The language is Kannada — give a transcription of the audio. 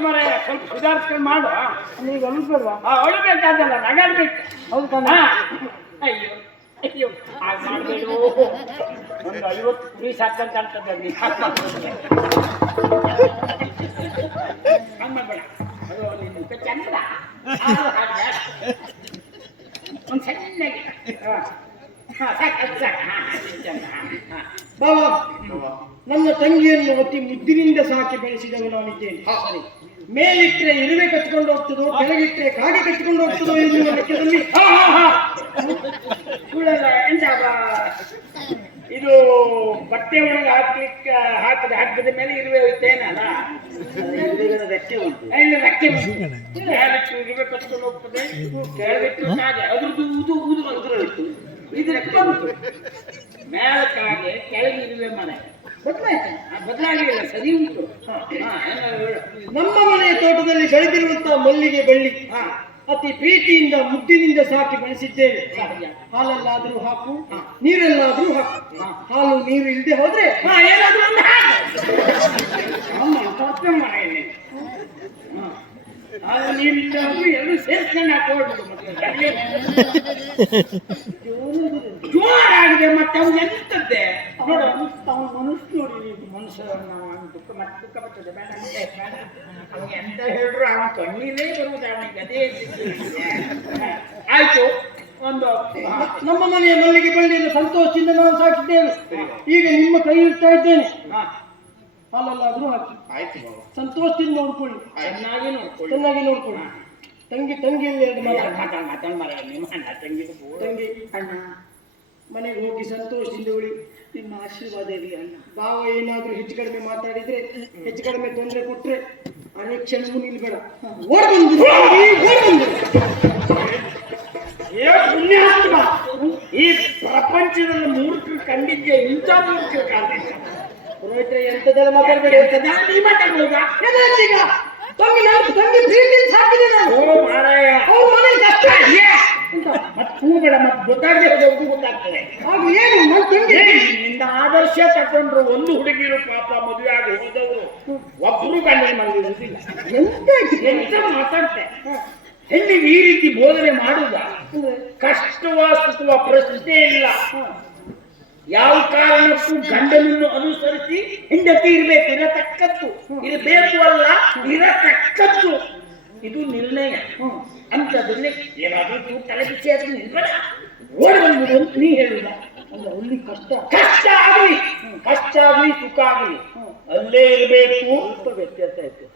ಹೌದು ಸ್ವಲ್ಪ ಸುಧಾರಿಸ್ಕೊಂಡು ಮಾಡು ಈಗ ಅನ್ಸ್ಬೇಡ್ವಾ ಆ, ಹೊಡಿಬೇಕಾದಲ್ಲ ನಗಾಡ್ಬೇಕು. ಹೌದು ಕಣ. ಅಯ್ಯೋ ಅಯ್ಯೋ ಹಾಗೆ ಮಾಡಬೇಡು. ಒಂದು ಐವತ್ತು ಕುರಿ ಸಾಕಂತ ಕಾಣ್ತದೆ ಅಲ್ಲಿ ಅದು ನಿನ್ನ ಚಂದ. ಒಂದು ಸಣ್ಣಗೆ. ಹಾ. ಬಾಬಾ ನನ್ನ ತಂಗಿಯನ್ನು ಒತ್ತಿ ಮುದ್ದಿನಿಂದ ಸಾಕಿ ಬೆಳೆಸಿದವನು ನಾನಿದ್ದೇನೆ. ಸರಿ. ಮೇಲಿಟ್ರೆ ಇರುವೆ ಕಚ್ಕೊಂಡು ಹೋಗ್ತದೋ ಕೆಳಗಿಟ್ಟರೆ ಕಾಗೆ ಕಚ್ಕೊಂಡು ಹೋಗ್ತದೋ ಎನ್ನುವ ಲೆಕ್ಕದಲ್ಲಿ ಎಂತ ಇದು ಬಟ್ಟೆ ಒಳಗೆ ಹಾಕ್ಲಿಕ್ಕೆ ಹಾಕಿದ ಹಾಕಿದ ಮೇಲೆ ಇರುವೆ ಹೋಯ್ತೇನಲ್ಲ? ರೆಕ್ಕೆ ಉಂಟು. ರೆಕ್ಕೆ ಇರುವೆ ಕಟ್ಕೊಂಡು ಹೋಗ್ತದೆ ಕೆಳಗಿಟ್ಟು ಹಾಗೆ ಅದ್ರದ್ದು ಊದು ಊದು ಅದ್ರದ್ದು ಇದು ರೆಕ್ಕೆ ಬಂತು. ಮೇಲಕ್ಕಾಗೆ ಮನೆ. ಬದಲಾಯ್ತು. ಬದಲಾಗಿಲ್ಲ ಸರಿ ಉಂಟು. ನಮ್ಮ ಮನೆಯ ತೋಟದಲ್ಲಿ ಬೆಳೆದಿರುವಂತ ಮಲ್ಲಿಗೆ ಬಳ್ಳಿ. ಅತಿ ಪ್ರೀತಿಯಿಂದ ಮುದ್ದಿನಿಂದ ಸಾಕಿ ಬೆಳೆಸಿದ್ದೇವೆ. ಹಾಲಲ್ಲಾದ್ರೂ ಹಾಕು ನೀರಲ್ಲಾದ್ರೂ ಹಾಕು. ಹಾಲು ನೀರು ಇಲ್ಲದೆ ಹೋದ್ರೆ ಹಾ, ಏನಾದ್ರು ಒಂದು ಹಾಕು. ಅಮ್ಮ, ತಪ್ಪೆ ಮನೆಯಲ್ಲಿ. ಹಾ. ಆಗ ನೀರಿಲ್ಲ ಎರಡು ಸೇರ್ಕೊಂಡು ಮತ್ತೆ. ಜೋರಾಗಿದೆ ಮತ್ತೆ ಅವ್ನು ಎಂತದ್ದೆ ನೋಡು. ಅವ್ನು ಮನುಷ್ಯ ನೋಡಿ ನೀವು. ಮನುಷ್ಯ ದುಃಖ ಮತ್ತೆ ದುಃಖ ಬರ್ತದೆ. ಬೇಡ ಅಂತೆ, ಎಂತ ಹೇಳ್ರು ಅವನ ಕಣ್ಣೀರೇ ಬರುವುದು ಅವನಿಗೆ ಅದೇ. ಆಯ್ತು ಒಂದು ನಮ್ಮ ಮನೆಯ ಮಲ್ಲಿಗೆ ಬಳ್ಳಿಯನ್ನು ಸಂತೋಷದಿಂದ ನಾವು ಸಾಕಿದ್ದೇನೆ. ಈಗ ನಿಮ್ಮ ಕೈ ಇಡ್ತಾ ಇದ್ದೇನೆ. ಹಾಲಲ್ಲಾದ್ರೂ ಹಾಕಿ. ಆಯ್ತು. ಸಂತೋಷದಿಂದ ನೋಡ್ಕೊಳ್ಳಿ. ಚೆನ್ನಾಗಿ ನೋಡ್ಕೊಳ್ಳಿ. ಚೆನ್ನಾಗಿ ನೋಡ್ಕೊಳ್ಳಿ. ತಂಗಿ ತಂಗಿಯಲ್ಲಿ ಎರಡು ಮಾತಾಡ ಮಾತಾಡ ಮಾತಾಡ ಮಾರ ನಿಮ್ಮ ಅಣ್ಣ ತಂಗಿ ತಂಗಿ. ಅಣ್ಣ. ಮನೆಗೆ ಹೋಗಿ ಸಂತೋಷದಿಂದ ಉಳಿ. ನಿಮ್ಮ ಆಶೀರ್ವಾದ ಇರಲಿ ಅಣ್ಣ. ಭಾವ ಏನಾದ್ರೂ ಹೆಚ್ಚು ಕಡಿಮೆ ಮಾತಾಡಿದ್ರೆ ಹೆಚ್ಚು ಕಡಿಮೆ ತೊಂದರೆ ಕೊಟ್ಟರೆ ಅನೇಕ ಕ್ಷಣವೂ ನಿಲ್ಬೇಡ. ಪುಣ್ಯಾತ್ಮ ಈ ಪ್ರಪಂಚದಲ್ಲಿ ಮೂರ್ಖ ಕಂಡಿದ್ದೆ ಇಂಥ ಮೂರ್ಖರು ಕಾಣ್ತಿದ್ದ ಎಂತದಲ್ಲ ಮಾತಾಡಬೇಡಿ ಮಾತಾಡ್ಬೇಡಿ ನೀ ಮಾತಾಡ್ಬೋದಾ ತಂಗಿ ನಾನು ತಂಗಿ ಪ್ರೀತಿಯಿಂದ ಸಾಕಿದೆ ನಾನು. ಓ ಮಾರಾಯ. ಅವ್ರ ಮನೇಲಿ ಕಷ್ಟ ಏ, ಮತ್ತು ಗೊತ್ತಾಗದೆ ಹೋದವ್ರಿಗೂ ಗೊತ್ತಾಗ್ತದೆ. ಆಗ ಏನು? ನನ್ನ ಆದರ್ಶ ತಕೊಂಡ್ರು ಒಂದು ಹುಡುಗಿರು ಪಾಪ ಮದುವೆ ಆಗಿ ಹೋದವರು. ಒಬ್ರು ಗಂಡನ ಎಂತ? ಎಂತ ಮಾತಾಡ್ತೆ ಹೆಣ್ಣಿಗೆ ಈ ರೀತಿ ಬೋಧನೆ ಮಾಡುದ? ಅಂದ್ರೆ? ಕಷ್ಟವ ಸುಖವ ಪ್ರಶ್ನೆ ಇಲ್ಲ. ಯಾವ ಕಾರಣಕ್ಕೂ ಗಂಡನನ್ನು ಅನುಸರಿಸಿ ಹೆಂಡತಿ ಇರಬೇಕು ಇರತಕ್ಕದ್ದು. ಇರಬೇಕು ಅಲ್ಲ ಇರತಕ್ಕದ್ದು. ಇದು ನಿರ್ಣಯ. ಅಂತದ್ರಲ್ಲಿ ಏನಾದ್ರೂ ನೀವು ತಲೆ ಬಿಸಿ ಆದ್ರೆ ನಿಲ್ಬೇಡ. ಓಡಿ ಬಂದ್ಬಿಡು ಅಂತ ನೀ ಹೇಳಿಲ್ಲ ಅಂದ್ರೆ ಅಲ್ಲಿ ಕಷ್ಟ. ಕಷ್ಟ ಆಗಲಿ. ಕಷ್ಟ ಆಗಲಿ ಸುಖ ಆಗಲಿ. ಅಲ್ಲೇ ಇರಬೇಕು ಸ್ವಲ್ಪ ವ್ಯತ್ಯಾಸ ಆಯ್ತು